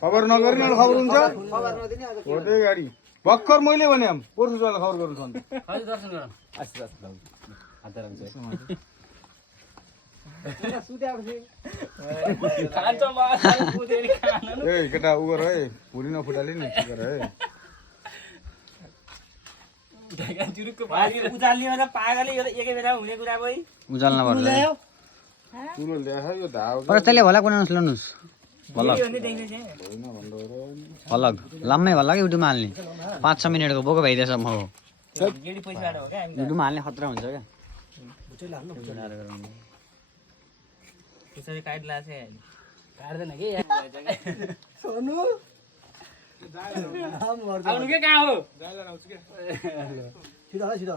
खबर नगर्ने खबर हुन्छ हो त्यही गाडी भर्खर मैले भने पोर्सुवाला खबर गर्नु छ ए केटा उ गर है भुँडी नफुटाले नि गर है उजाल्न पर्छ चुलो ल्याए यो धाउ पर त्यसले भला कुन नस्लाउनुस् भलक भलक लामै भलक युट्युबमा हाल्ने 5-6 मिनेटको बोको भइदिएसम्म हो युट्युबमा हाल्ने खतरा हुन्छ क्या काट्दैन कि सोनु आउनु के कहाँ हो छिटो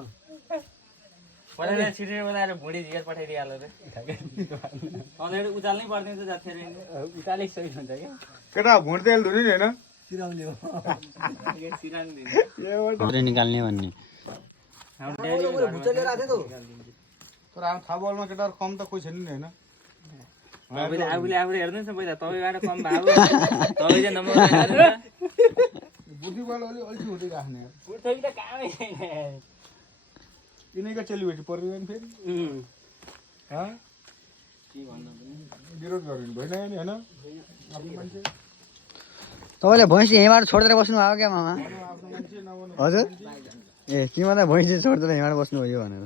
पठाइदिएर छिटो बनाएर भुँडी झिकेर पठाइदिइहाल्यो रे अलरेडी उचाल्नै पर्दैन त जाथे रे उचालेको सही हुन्छ क्या केटा भुँड तेल धुने नि हैन सिराउने हो सिराउने निकाल्ने भन्ने भुँचले राथे त तर अब थाबलमा केटाहरु कम त कोही छैन नि हैन आफूले आफूले हेर्दैछ पहिला तपाईँबाट कम भएको तपाईँ चाहिँ नम्बर बुद्धिवाला अलि अल्छी हुँदै राख्ने बुढ्थो कि त कामै छैन यिनीका चेलीबेटी पर्दैन फेरि विरोध गर्नु भएन नि हैन आफ्नो मान्छे तपाईँले भैँसी यहीँबाट छोडेर बस्नु भएको क्या मामा आफ्नो मान्छे नबनाउनु हजुर ए तिमीलाई त भैँसी छोडेर यहीँबाट बस्नु भयो भनेर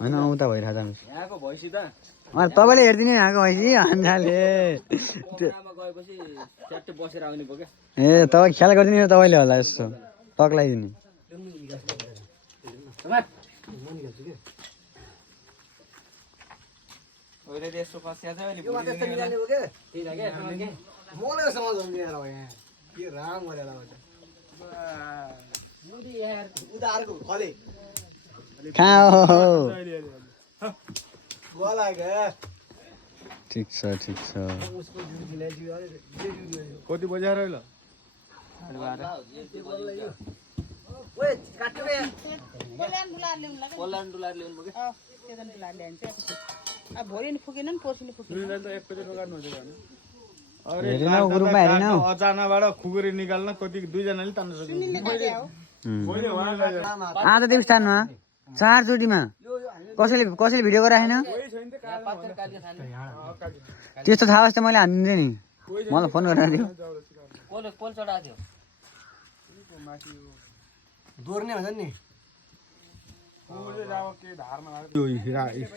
होइन उता भइरहेको जानुहोस् यहाँको भैँसी त तपाईँले हेरिदिनु यहाँको भैँसी अन्जाले गएपछि च्याट्टै बसेर आउने भयो क्या ए तपाईँ ख्याल गरिदिनु तपाईँले होला यस्तो टक लगाइदिनु यस्तो फसिया छ अहिले कहाँ हो ठिक छ कति बजाएर ल अचानाबाट खुकुरी निकाल्न कति दुईजनाले तान्न सक्छ आज त्यो स्थानमा 4 चोटिमा कसैले भिडियो गराएन त्यस्तो थाहा भए मैले हानिदिन्थेँ नि मलाई फोन गरेर दियो दोर्ने भन्छ नि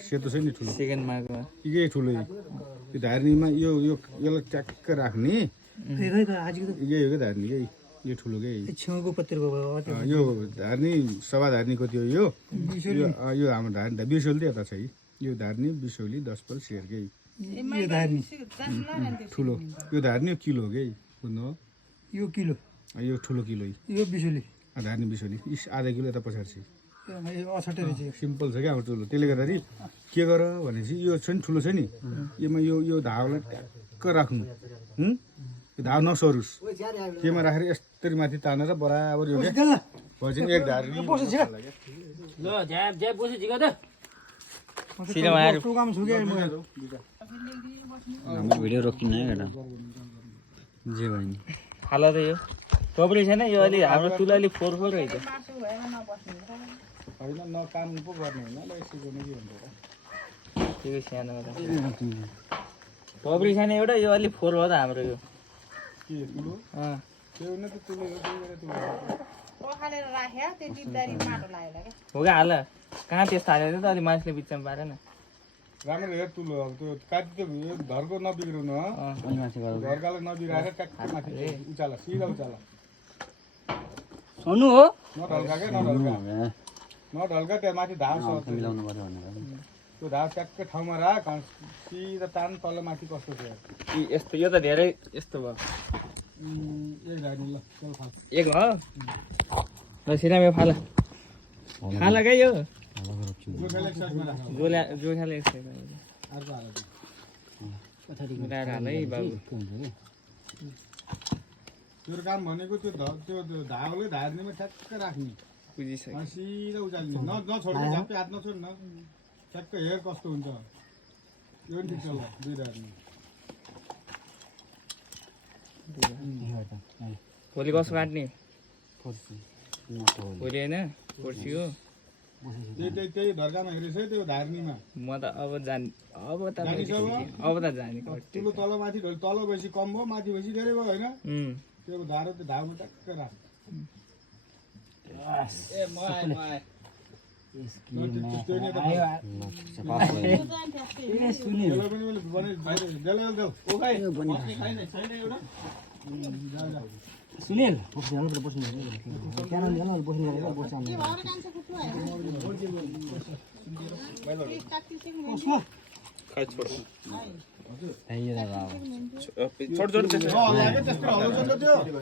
सेतो छ नि ठुलो सेकेन्डमा यही ठुलो यो धार्नीमा यसलाई ट्याक्क राख्ने यही हो क्या धार्नी यही यो ठुलो के छेउको पत्रिको यो धार्नी सभा धार्नी कति हो यो हाम्रो धार्नी बिसौली यता छ कि यो धार्नी बिसौली 10 पल सेयर के ठुलो यो धार्नी किलो के बुझ्नु यो किलो यो ठुलो किलो यो बिसौली धार्नी बिसौली आधा किलो यता पछाडि छ 68 सिम्पल छ क्या हाम्रो ठुलो त्यसले गर्दाखेरि के गर भनेपछि यो छ नि ठुलो छ नि योमा यो धाउलाई ट्याक्क राख्नु यो धाउ नसरोस् केमा राखेर यस्तरी माथि तानेर बराबर यो भएपछि एक धार्नी भिडियो रोकिन्न है केटा जे भयो नि हाल त यो टोपली छैन यो अलि हाम्रो तुला अलि फोर रहेछ होइन न काम पो गर्ने होइन ल यसो गर्ने के हुन्छ त्यो सानो टोपली छैन एउटा यो अलि फोर हो त हाम्रो यो के ठुलो त्यो न त तुले हो क्या हाल कहाँ त्यस्तो हालेर त अलि मान्छेले बिचमा पारेन राम्रो हेर तुलो अब त्यो काटी त्यो घरको नबिग्रिनु घरकालाई नबिग्राएर ट्याक्क माथि उचाला सिधा उचाला सोनु हो नढल्का क्या नढल्का त्यहाँ माथि धार छ मिलाउनु पर्यो भनेर त्यो धार ट्याक्क ठाउँमा राख सिधा तान तल माथि कस्तो छ यस्तो यो त धेरै यस्तो भयो एक धार्नी ल चल खा एक हो ल सिरामे फाला फाला क्या यो जोखाले एक साइडमा राख जोखाले एक साइड अर्को हाल मिलाएर हाल है बाबु त्यो काम भनेको त्यो धागोले धार्नेमा ठ्याक्क राख्ने बुझिसक्यो सिधा उचाल्ने नछोड्ने झ्याप्पै हात नछोड् न ठ्याक्क हेर कस्तो हुन्छ यो पनि ठिक छ ल दुई धार्ने भोलि कसो काट्ने भोलि होइन पर्सि हो त्यही ढर्कामा हेरेछ है त्यो धार्नीमा म त अब त जाने ठुलो तल माथि तल भएपछि कम भयो माथि भएपछि धेरै भयो होइन त्यो धारो त्यो धाउमा टक्क राख सुनिल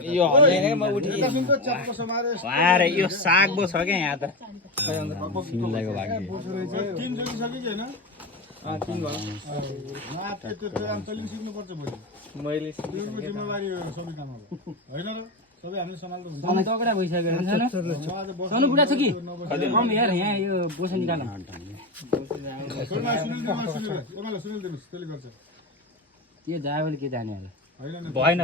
यो हल्दैन म उठि अरे यो साग बो छ क्या यहाँ त सुनिलाको भाग्य तिन जोडिसक्यो कि होइन तिन भयो त्यो चलिन सिक्नुपर्छ भोलि मैले त्यसको जिम्मेवारी सबितामा होइन र सबै हामीले सम्हाल्दो हुन्छ तगडा भइसक्यो सनु बुढा छ कि कम हेर यहाँ यो बोसा निकाल सुनिल दिनुहोस् त्यसले गर्छ यो जाबले के जाने होला भएन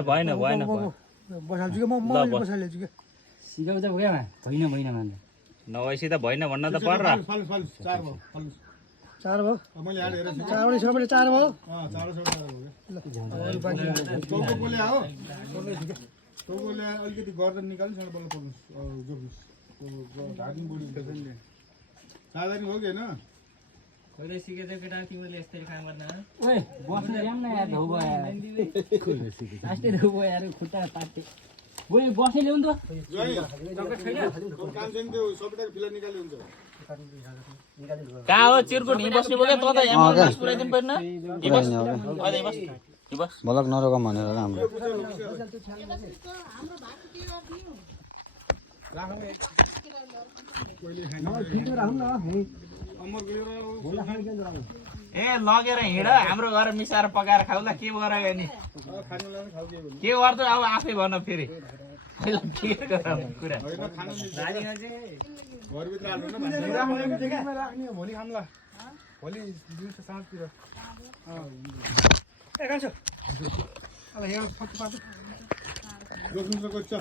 सिकाउँछ क्या होइन मान्नु नभएपछि त भएन भन्न त पर्छ चार भयो मैले हालेर चार भयो टाउको बोले हो टाउकोले अलिकति गर्दन निकाल्नु सानो बल्ल पर्नुहोस् जोख्नुहोस् ढाकिङ बोडी साधारण हो कि होइन कहिले सिकेछ केटा तिमीले यस्तै काम गर्न ओए बस्न ल्याउन न यार धौ भयो आस्ते धौ भयो यार खुट्टा पाटे ओए बस्ने ल्याउनु त काम छैन त्यो सबै फिला निकाल्यो हुन्छ कहाँ हो चिरकुट हिँड्बस्ने भयो क्या त एम्बुलेन्स पुऱ्याइदिनु पर्ने बस भलक नरोकम भनेर राम्रो ए लगेर हिँड हाम्रो घर मिसाएर पकाएर खाउँला के गरायो नि के गर्छ अब आफै भन फेरि के गराउनु कुरा घरभित्र हाल्नु भोलि खाम्ला भोलि दिउँसो साँझतिर जोख्नु सक्छ